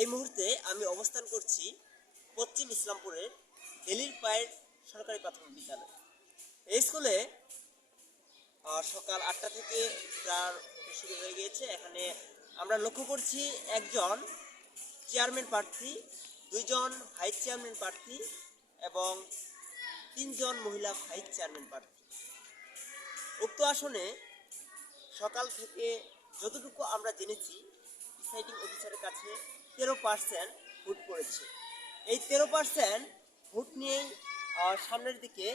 এই মুহূর্তে আমি অবস্থান করছি পশ্চিম ইসলামপুরের হেলির পায়ের সরকারি প্রাথমিক বিদ্যালয়। এই স্কুলে সকাল আটটা থেকে প্রায় শুরু হয়ে গিয়েছে। এখানে আমরা লক্ষ্য করছি একজন চেয়ারম্যান প্রার্থী, দুইজন ভাইস চেয়ারম্যান প্রার্থী এবং তিনজন মহিলা ভাইস চেয়ারম্যান প্রার্থী। উক্ত আসনে সকাল থেকে যতটুকু আমরা জেনেছি প্রিসাইডিং অফিসারের কাছে তেরো পার্সেন্ট ভোট পড়েছে। এই তেরো পার্সেন্ট ভোট নিয়েই সামনের দিকে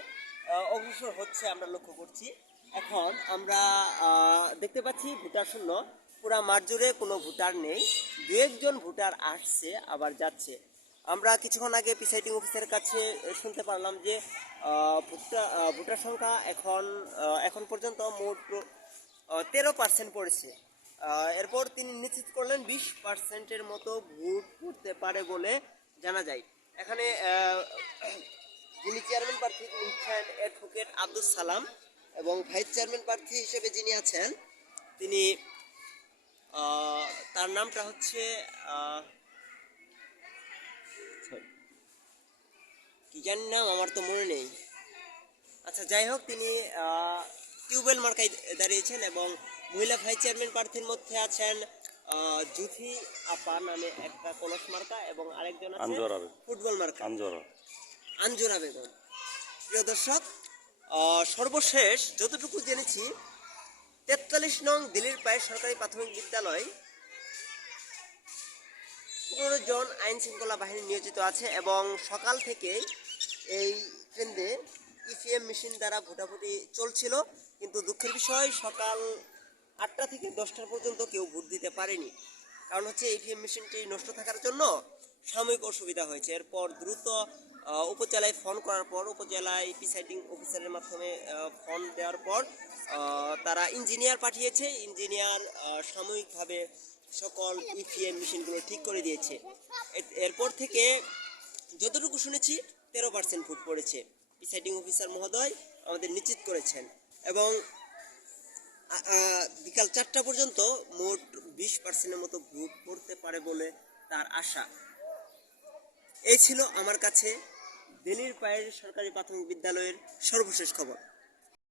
অগ্রসর হচ্ছে আমরা লক্ষ্য করছি। এখন আমরা দেখতে পাচ্ছি ভোটার শূন্য, পুরা মাঠ জুড়ে কোনো ভোটার নেই। দু একজন ভোটার আসছে, আবার যাচ্ছে। আমরা কিছুক্ষণ আগে প্রিসাইডিং অফিসারের কাছে শুনতে পারলাম যে ভোটার ভোটার সংখ্যা এখন এখন পর্যন্ত মোট তেরো পার্সেন্ট পড়েছে। এরপর তিনি নিশ্চিত করলেন বিশ পার্সেন্টের মতো ভোট পড়তে পারে বলে জানা যায়। এখানে যিনি চেয়ারম্যান প্রার্থী, তিনি হচ্ছেন অ্যাডভোকেট আব্দুল সালাম এবং ভাইস চেয়ারম্যান প্রার্থী হিসেবে যিনি আছেন, তিনি তার নামটা হচ্ছে কি জানি নাম, আমার তো মনে নেই। আচ্ছা যাই হোক, তিনি টিউবওয়েল মার্কায় দাঁড়িয়েছেন এবং মহিলা ভাইস চেয়ারম্যান প্রার্থীর মধ্যে আছেন জুথি আপা নামে একটা কলস মার্কা এবং আরেকজন আছে ফুটবল মার্কা। আঞ্জুরা বেগম। প্রিয় দর্শক সর্বশেষ যতটুকু জেনেছি তেতাল্লিশ নং দিল্লির পায়ে সরকারি প্রাথমিক বিদ্যালয় পনেরো জন আইন শৃঙ্খলা বাহিনী নিয়োজিত আছে এবং সকাল থেকে এই কেন্দ্রে ইভিএম মেশিন দ্বারা ভোটাভুটি চলছিল। কিন্তু দুঃখের বিষয়, সকাল আটটা থেকে দশটা পর্যন্ত কেউ ভোট দিতে পারেনি। কারণ হচ্ছে ইভিএম মেশিনটি নষ্ট থাকার জন্য সাময়িক অসুবিধা হয়েছে। এরপর দ্রুত উপজেলায় ফোন করার পর, উপজেলায় প্রিসাইডিং অফিসারের মাধ্যমে ফোন দেওয়ার পর তারা ইঞ্জিনিয়ার পাঠিয়েছে। ইঞ্জিনিয়ার সাময়িকভাবে সকল ইভিএম মেশিনগুলো ঠিক করে দিয়েছে। এরপর থেকে যতটুকু শুনেছি, তেরো পার্সেন্ট ভোট পড়েছে। প্রিসাইডিং অফিসার মহোদয় আমাদের নিশ্চিত করেছেন। এবং বিকাল চারটা পর্যন্ত মোট বিশ পার্সেন্টের মতো ভোট পড়তে পারে বলে তার আশা। এই ছিল আমার কাছে দিল্লির পায়ের সরকারি প্রাথমিক বিদ্যালয়ের সর্বশেষ খবর।